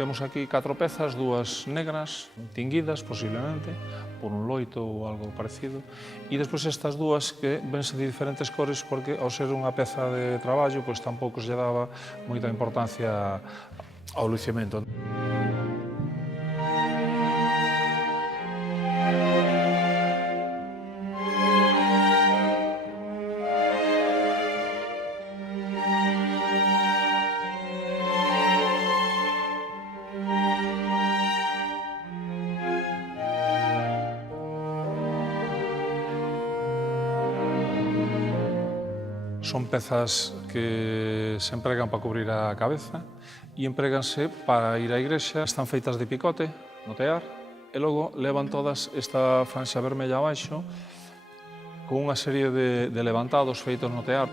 temos aquí 4 pezas, 2 negras, tinguidas posiblemente, por un loito ou algo parecido, e despois estas 2 que vense de diferentes cores porque ao ser unha peza de traballo, pois tampouco se lle daba moita importancia ao lucimento. Son pezas que se empregan para cubrir a cabeza e empréganse para ir á igrexa. Están feitas de picote, no tear, e logo levan todas esta franxa vermella abaixo con unha serie de levantados feitos no tear.